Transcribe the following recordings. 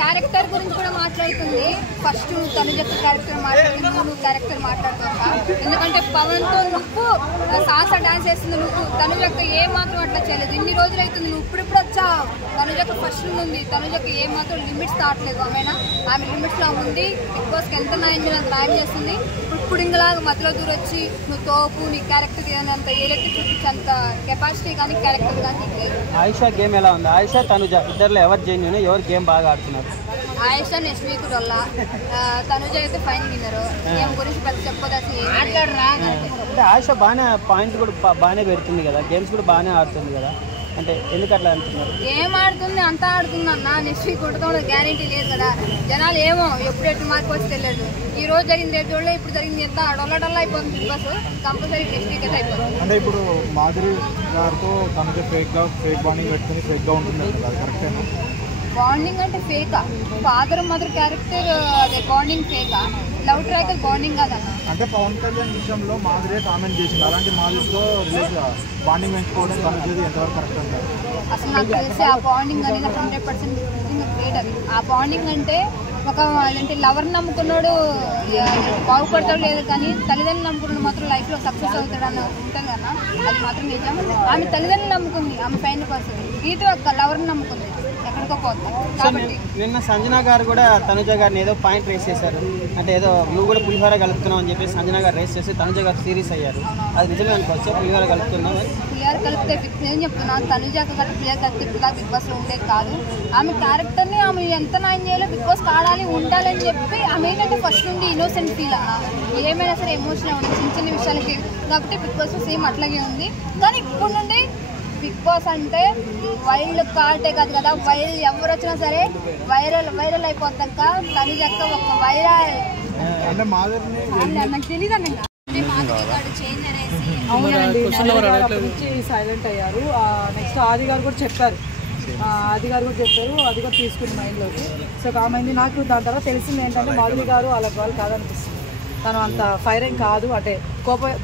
Character గురించి కూడా మాట్లాడుతుంది. ఫస్ట్ తనుజ క్యారెక్టర్ మాట్లాడుతుంది, నువ్వు క్యారెక్టర్ మాట్లాడుతావా? ఎందుకంటే పవన్తో నువ్వు సాసా డాన్స్ వేస్తుంది, నువ్వు తనుజకు ఏ మాత్రం అట్లా చేయలేదు. ఇన్ని రోజులు అవుతుంది, నువ్వు ఇప్పుడు వచ్చా. తనుజకు ఫస్ట్ ఉంది, తనుజకు ఏ మాత్రం లిమిట్స్ దాటలేదు. ఆమె లిమిట్స్లో ఉంది. బిగ్ బాస్కి ఎంత న్యాయం చేస్తుంది. ఇప్పుడు ఇంకలాగా మధ్యలో దూరొచ్చి నువ్వు తోపు, నీ క్యారెక్టర్ అంత ఏలెత్తి చూపించేంత కెపాసిటీ కానీ క్యారెక్టర్ కానీ లేదు. ఆయిషా గేమ్ ఎలా ఉంది? ఆయిషా తనుజ ఇద్దరులో ఎవరు జెన్యూన్, ఎవరు గేమ్ బాగా ఆడుతున్నారు? ఆయిషా నెక్స్ట్ వీక్ వల్ల తనుజ అయితే ఫైన్ విన్నరు. గేమ్ గురించి పెద్ద చెప్పదు అసలు. అంటే ఆయిషా బాగానే పాయింట్ కూడా బాగానే పెడుతుంది కదా, గేమ్స్ కూడా బాగానే ఆడుతుంది కదా, అంటే ఎందుకు అట్లా అంటున్నారు? ఏం ఆడుతుంది, అంతా ఆడుతుంది అన్న. నెక్స్ట్ వీక్ కొట్టడం గ్యారెంటీ లేదు కదా. జనాలు ఏమో ఎప్పుడు ఎటు మార్పు వచ్చి తెలియదు. ఈ రోజు జరిగింది రేపు చూడలే, ఇప్పుడు జరిగింది ఎంత డొల్ల అయిపోతుంది. Bigg Boss compulsory next week అయితే అయిపోతుంది. అంటే ఇప్పుడు మాధురి గారితో తనకి ఫేక్ బాండింగ్ పెట్టుకుని ఫేక్గా ఉంటుంది కదా, కరెక్టేనా? బాండింగ్ అంటే ఫేకా? ఫాదర్ మదర్ క్యారెక్టర్ అదే బాండింగ్ ఫేకా? లవ్ ట్రాక్ బాండింగ్ కాదన్న. అంటే పవన్ కళ్యాణ్ విషయంలో మాధురి కామెంట్ చేసింది, అలాంటి మాధురితో బాండింగ్ పెంచుకోవడం తనది ఎంతవరకు కరెక్ట్ అంటారు? అసలు నాకు తెలిసి ఆ బాండింగ్ అనేది 100% గ్రేట్. అది ఆ బాండింగ్ అంటే ఒక అంటే లవర్ నమ్ముకున్నాడు బాగుపడతాడు లేదు, కానీ తల్లిదండ్రులు నమ్ముకున్నాడు మాత్రం లైఫ్లో సక్సెస్ అవుతాడు అని ఉంటుంది కన్నా, అది మాత్రం నిజం. ఆమె తల్లిదండ్రులు నమ్ముకుంది, ఆమె ఫైన్ పర్సన్. గీత ఒక లవర్ని నమ్ముకుంది, ఎక్కడికో పోతుంది. కాబట్టి నిన్న సంజన గారు కూడా తనుజ గారిని ఏదో పాయింట్ రేస్ చేశారు. అంటే ఏదో నువ్వు కూడా పులిహోర కలుపుతున్నావు అని చెప్పి సంజన గారు రేస్ చేసి తనుజ గారు సీరియస్ అయ్యారు. అది నిజమే అనుకోవచ్చు, పులిహోర కలుపుతున్నావు? పులిహోర కలిపితే నేను చెప్తున్నాను, తనుజాక గట్ట పులిహోర కలిపితే ఇప్పుడు దాకా బిగ్ బాస్లో ఉండేది కాదు. ఆమె క్యారెక్టర్ని ఆమె ఎంత న్యాయం చేయాలో బిగ్ బాస్ ఆడాలి, ఉండాలని చెప్పి ఆమె ఏంటంటే ఫస్ట్ నుండి ఇన్నోసెంట్ ఫీల్ అన్న. ఏమైనా సరే ఎమోషనల్ ఉంది చిన్న చిన్న విషయాలకి, కాబట్టి బిగ్ బాస్ సేమ్ అట్లాగే ఉంది. కానీ ఇప్పుడు నుండి బిగ్ బాస్ అంటే వైల్డ్ కార్డే కాదు కదా, వైల్డ్ ఎవరు వచ్చినా సరే వైరల్ అయిపోతాక తనుజక్క ఒక వైరల్ అంటే మాధురిని నాకు తెలియదు అన్న. అవునండి, సైలెంట్ అయ్యారు. నెక్స్ట్ ఆది గారు కూడా చెప్పారు, అది కూడా తీసుకుని మైండ్లోకి. సో కామైంది నాకు. దాని తర్వాత తెలిసింది ఏంటంటే మాధురి గారు వాళ్ళకి వాళ్ళు కాదనిపిస్తుంది. తను అంత ఫైర్ ఏం కాదు, అంటే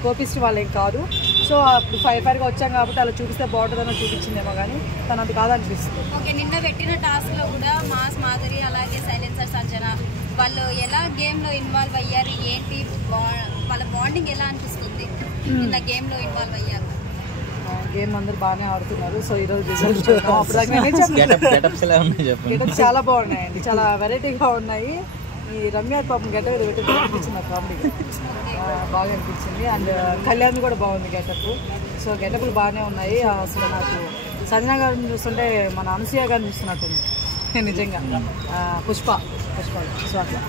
కోపిస్ట్ వాళ్ళు ఏం కాదు. సో అప్పుడు ఫైర్గా వచ్చాం కాబట్టి అలా చూపిస్తే బాగుంటుందని చూపించిందేమో, కానీ తను అంత కాదనిపిస్తుంది. ఓకే, నిన్న పెట్టిన టాస్క్లో కూడా మాధురి అలాగే సైలెన్సర్ సంజన వాళ్ళు ఎలా గేమ్లో ఇన్వాల్వ్ అయ్యారు, ఏంటి వాళ్ళ బాండింగ్ ఎలా అనిపిస్తుంది? నిన్న గేమ్లో ఇన్వాల్వ్ అయ్యారు, గేమ్ అందరూ బాగానే ఆడుతున్నారు. సో ఈరోజు రిజల్ట్ చూద్దాం. అప్పుడు చాలా బాగున్నాయండి, చాలా వెరైటీగా ఉన్నాయి. ఈ రమ్య పాపం గెటప్ పెట్టి అనిపించింది, నాకు కామెడీ బాగా అనిపించింది. అండ్ కళ్యాణ్ కూడా బాగుంది గెటప్. సో గెటప్లు బాగానే ఉన్నాయి. అసలు నాకు సంజన గారిని చూస్తుంటే మన అనసూయ గారిని చూస్తున్నట్టుంది నిజంగా. పుష్ప. సో అట్లా.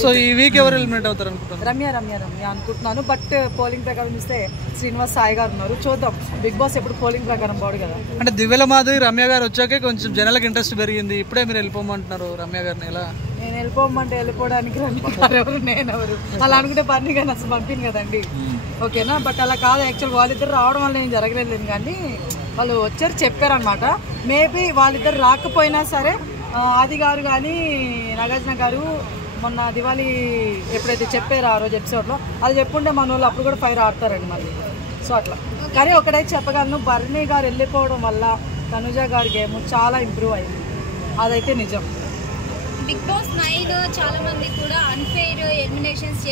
సో ఈ వీక్ ఎవరు ఎలిమినేట్ అవుతారు అనుకుంటున్నారు? రమ్య అనుకుంటున్నాను. బట్ పోలింగ్ ప్రకారం చూస్తే శ్రీనివాస్ సాయి గారు ఉన్నారు. చూద్దాం, బిగ్ బాస్ ఎప్పుడు పోలింగ్ ప్రకారం పోడు కదా. అంటే దివ్యల మాధవి రమ్య గారు వచ్చాకే కొంచెం జనాలకు ఇంట్రెస్ట్ పెరిగింది. ఇప్పుడే మీరు వెళ్ళిపోమంటున్నారు రమ్య గారిని, ఎలా? నేను వెళ్ళిపోమంటే వెళ్ళిపోవడానికి ఎవరు, నేనెవరు? అలా అనుకుంటే పర్ని కానీ అసలు పంపింది కదండి. ఓకేనా? బట్ అలా కాదు. యాక్చువల్ వాళ్ళిద్దరు రావడం వల్ల ఏం జరగలేదు, కానీ వాళ్ళు వచ్చారు చెప్పారనమాట. మేబీ వాళ్ళిద్దరు రాకపోయినా సరే ఆది గారు కానీ నాగార్జున గారు మొన్న దివాళీ ఎప్పుడైతే చెప్పారో ఆ రోజు ఎపిసోడ్లో, అది చెప్పుంటే మన వాళ్ళు అప్పుడు కూడా ఫైర్ ఆడతారండి మళ్ళీ. సో అట్లా. కానీ ఒకటైతే చెప్పగలను, బర్నీ గారు వెళ్ళిపోవడం వల్ల తనుజ గారి గేమ్ చాలా ఇంప్రూవ్ అయింది, అదైతే నిజం. బిగ్ బాస్ 9 చాలా మంది కూడా అన్ఫెయిర్ ఎలిమినేషన్స్